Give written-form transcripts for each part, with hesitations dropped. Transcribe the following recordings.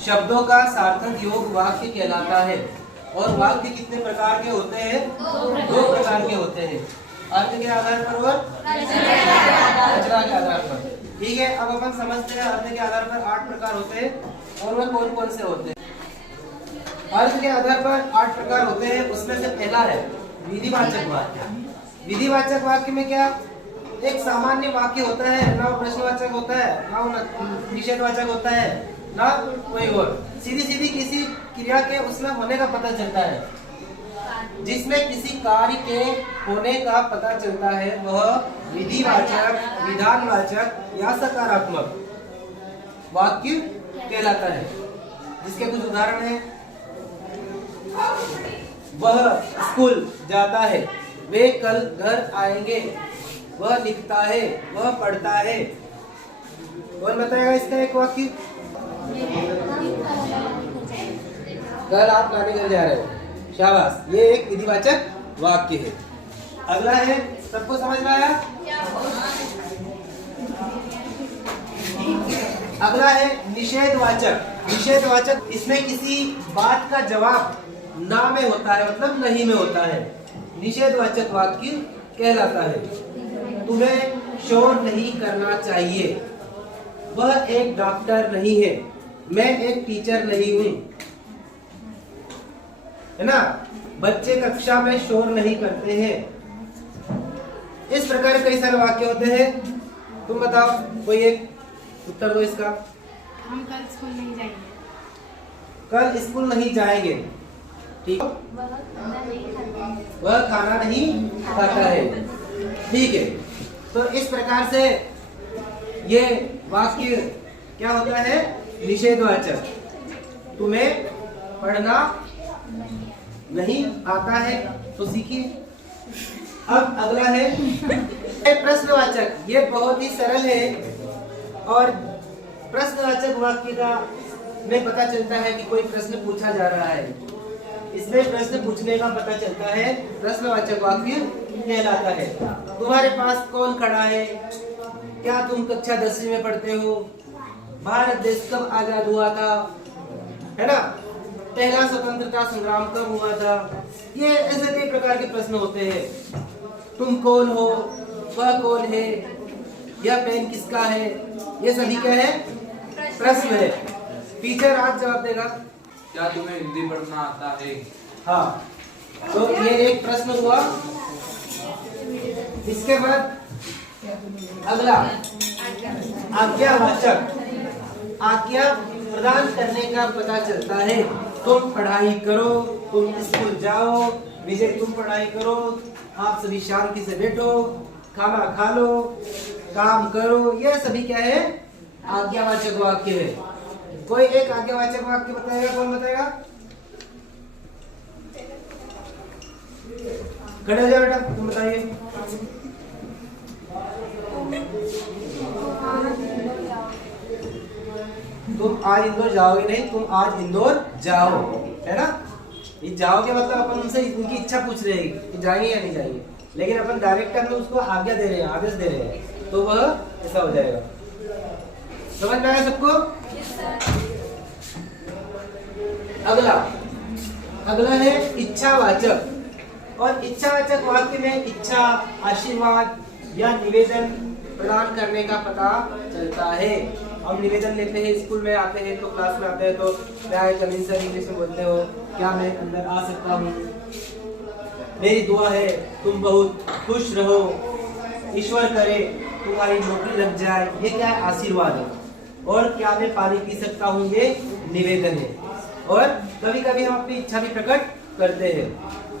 शब्दों का सार्थक योग वाक्य कहलाता है। और वाक्य कितने प्रकार के होते हैं? 2 प्रकार के होते हैं, अर्थ के आधार पर और रचना के आधार पर। ठीक है, अब अपन समझते हैं अर्थ के आधार पर 8 प्रकार होते हैं और वह कौन कौन से होते हैं। अर्थ के आधार पर 8 प्रकार होते हैं, उसमें से पहला है विधिवाचक वाक्य। विधिवाचक वाक्य में क्या, एक सामान्य वाक्य होता है, ना प्रश्नवाचक होता है, ना निषेधवाचक होता है, ना कोई और, सीधी सीधी किसी क्रिया के उसमें होने का पता चलता है। जिसमें किसी कार्य के होने का पता चलता है वह विधिवाचक, विधानवाचक या सकारात्मक वाक्य कहलाता है। जिसके कुछ उदाहरण हैं, वह स्कूल जाता है, वे कल घर आएंगे, वह लिखता है, वह पढ़ता है। कौन बताएगा इसका एक वाक्य? कल आप नानी घर जा रहे हो, शाबाश, ये एक विधिवाचक वाक्य है। अगला है, सबको समझ में आया? अगला है निषेधवाचक। निषेधवाचक, इसमें किसी बात का जवाब ना में होता है, मतलब नहीं में होता है, निषेधवाचक वाक्य कहलाता है। तुम्हें शोर नहीं करना चाहिए, वह एक डॉक्टर नहीं है, मैं एक टीचर नहीं हूँ, है ना। बच्चे कक्षा में शोर नहीं करते हैं। इस प्रकार कई सारे वाक्य होते हैं। तुम बताओ, कोई एक उत्तर दो इसका। हम कल स्कूल नहीं जाएंगे। कल स्कूल नहीं जाएंगे, ठीक। वह खाना नहीं खाता है, ठीक है। तो इस प्रकार से ये वाक्य क्या होता है? निषेधवाचक। तुम्हें पढ़ना नहीं आता है तो सीखिए। अब अगला है प्रश्नवाचक। ये बहुत ही सरल है और प्रश्नवाचक वाक्य का में पता चलता है कि कोई प्रश्न पूछा जा रहा है, इसमें प्रश्न पूछने का पता चलता है, प्रश्नवाचक वाक्य कहलाता है। तुम्हारे पास कौन खड़ा है? क्या तुम कक्षा 10वीं में पढ़ते हो? भारत देश कब आजाद हुआ था? है ना। पहला स्वतंत्रता संग्राम कब हुआ था? ये ऐसे कई प्रकार के प्रश्न होते हैं। तुम कौन हो? वह कौन है? यह पेन किसका है? ये सभी क्या है? प्रश्न है। टीचर आज जवाब देगा, क्या तुम्हें हिंदी पढ़ना आता है? हाँ। तो ये एक प्रश्न हुआ। इसके बाद अगला आज्ञावाचक। आज्ञा प्रदान करने का पता चलता है। तुम पढ़ाई करो, तुम स्कूल जाओ, विजय तुम पढ़ाई करो, आप सभी शांति से बैठो, खाना खा लो, काम करो, यह सभी क्या है? आज्ञावाचक वाक्य है। कोई एक आज्ञावाचक वाक्य बताएगा? कौन बताएगा? खड़े हो जाओ बेटा, तुम बताइए। तुम आज इंदौर जाओगे नहीं, तुम आज इंदौर जाओ, है ना। ये जाओगे मतलब अपन उनसे उनकी इच्छा पूछ रहे हैं कि जाएंगे या नहीं जाएंगे, लेकिन अपन डायरेक्ट में उसको आज्ञा दे रहे हैं, आदेश दे रहे हैं, तो वह ऐसा हो जाएगा। समझ में आया सबको? अगला है इच्छावाचक। और इच्छावाचक वाक्य में इच्छा, आशीर्वाद या निवेदन प्रदान करने का पता चलता है। हम निवेदन लेते हैं, स्कूल में आते हैं तो क्लास में आते हैं तो क्या है, कमिंग सर इंग्लिश में बोलते हो, क्या मैं अंदर आ सकता हूँ? मेरी दुआ है तुम बहुत खुश रहो, ईश्वर करे तुम्हारी नौकरी लग जाए, ये क्या है? आशीर्वाद है। और क्या मैं पानी पी सकता हूँ? ये निवेदन है। और कभी कभी हम अपनी इच्छा भी प्रकट करते हैं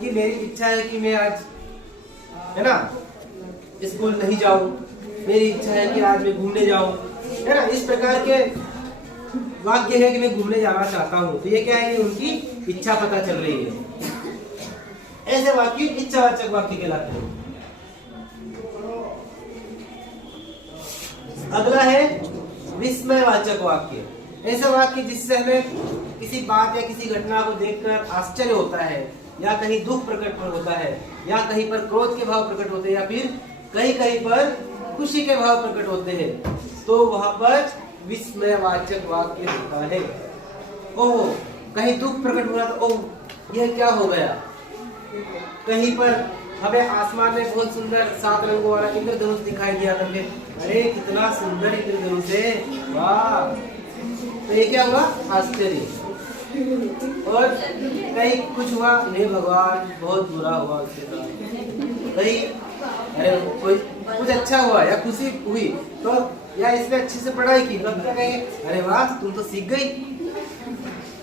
कि मेरी इच्छा है कि मैं आज, है ना, स्कूल नहीं जाऊं, मेरी इच्छा है कि आज मैं घूमने जाऊं, है ना। इस प्रकार के वाक्य है कि मैं घूमने जाना चाहता हूं, तो ये क्या है? उनकी इच्छा पता चल रही है। ऐसे वाक्य इच्छावाचक वाक्य कहलाते हैं। अगला है विस्मयवाचक वाक्य। ऐसा वाक्य जिससे हमें किसी बात या किसी घटना को देखकर आश्चर्य होता है, या कहीं दुख प्रकट होता है, या कहीं पर क्रोध के भाव प्रकट होते हैं, या फिर कहीं कहीं पर खुशी के भाव प्रकट होते हैं, तो वहां पर विस्मयवाचक वाक्य होता है। ओह, कहीं दुख प्रकट हुआ तो ओह यह क्या हो गया। कहीं पर हमें आसमान में बहुत सुंदर 7 रंगों वाला इंद्रधनुष दिखाई दिया तो फिर अरे कितना सुंदर इंद्रधनुष है, वाह। तो ये क्या हुआ, आश्चर्य। और कहीं कुछ हुआ, हे भगवान बहुत बुरा हुआ उसके साथ। कहीं अरे कोई कुछ अच्छा हुआ या खुशी हुई तो या इसने अच्छे से पढ़ाई की तो क्या कहेंगे, अरे वाह तुम तो सीख गई,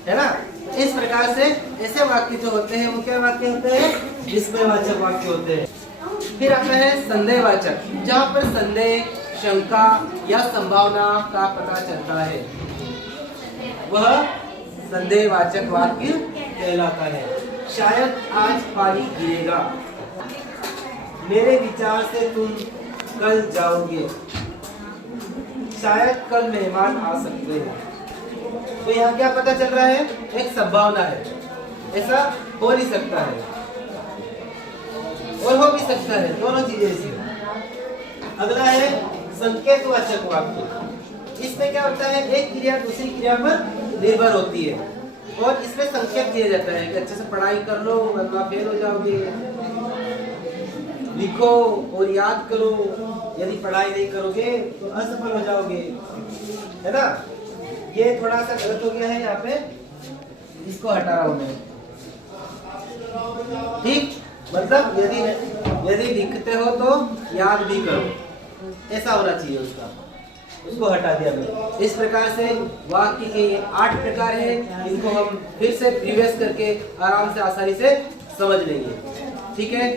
है ना। इस प्रकार से ऐसे वाक्य जो होते हैं वो क्या वाक्य होते हैं, विस्मयवाचक वाक्य होते हैं। फिर आता है संदेहवाचक, जहाँ पर संदेह, शंका या संभावना का पता चलता है, वह संदेहवाचक वाक्य कहलाता है। शायद आज पानी गिरेगा, मेरे विचार से तुम कल जाओगे, शायद कल मेहमान आ सकते हैं। तो यहाँ क्या पता चल रहा है, एक संभावना है, ऐसा हो नहीं सकता है और हो भी सकता है, दोनों चीजें इसमें। अगला है संकेतवाचक वाक्य। इसमें क्या होता है, एक क्रिया दूसरी क्रिया पर निर्भर होती है और इसमें संकेत दिया जाता है कि अच्छे से पढ़ाई कर लो वरना फेल हो जाओगे, लिखो और याद करो, यदि पढ़ाई नहीं करोगे तो असफल हो जाओगे, है ना। ये थोड़ा सा गलत हो गया है यहाँ पे, इसको हटा रहा हूं मैं, ठीक। मतलब यदि लिखते हो तो याद भी करो, ऐसा होना चाहिए उसका, उसको हटा दिया मैंने। इस प्रकार से वाक्य के 8 प्रकार हैं, इनको हम फिर से रिवाइज करके आराम से आसानी से समझ लेंगे, ठीक है।